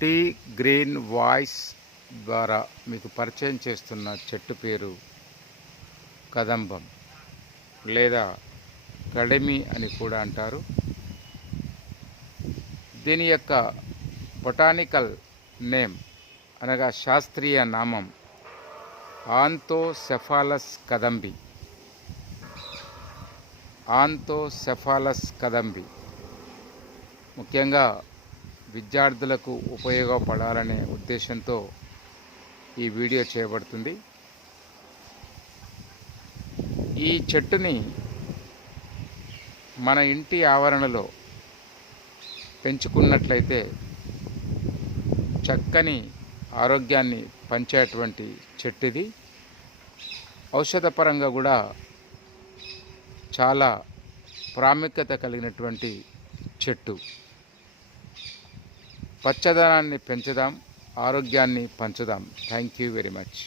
Tea green voice ద్వారా మీకు పరిచయం చేస్తున్న చెట్టు పేరు కదంబం లేదా కడిమి అని కూడా అంటారు. దీని యొక్క బొటానికల్ నేమ్ అనగా శాస్త్రీయ నామం ఆంతోసెఫాలస్ కదంబి. ఆంతోసెఫాలస్ కదంబి ముఖ్యంగా విద్యార్థులకు ఉపయోగపడాలనే ఉద్దేశంతో ఈ వీడియో చేయబడుతుంది. ఈ చెట్టుని మన ఇంటి ఆవరణలో పెంచుకున్నట్లయితే చక్కని ఆరోగ్యాన్ని పంచేటువంటి చెట్టు ఇది. ఔషధపరంగా కూడా చాలా ప్రాముఖ్యత కలిగినటువంటి చెట్టు. పచ్చదనాన్ని పెంచుదాం, ఆరోగ్యాన్ని పంచుదాం. Thank you very much.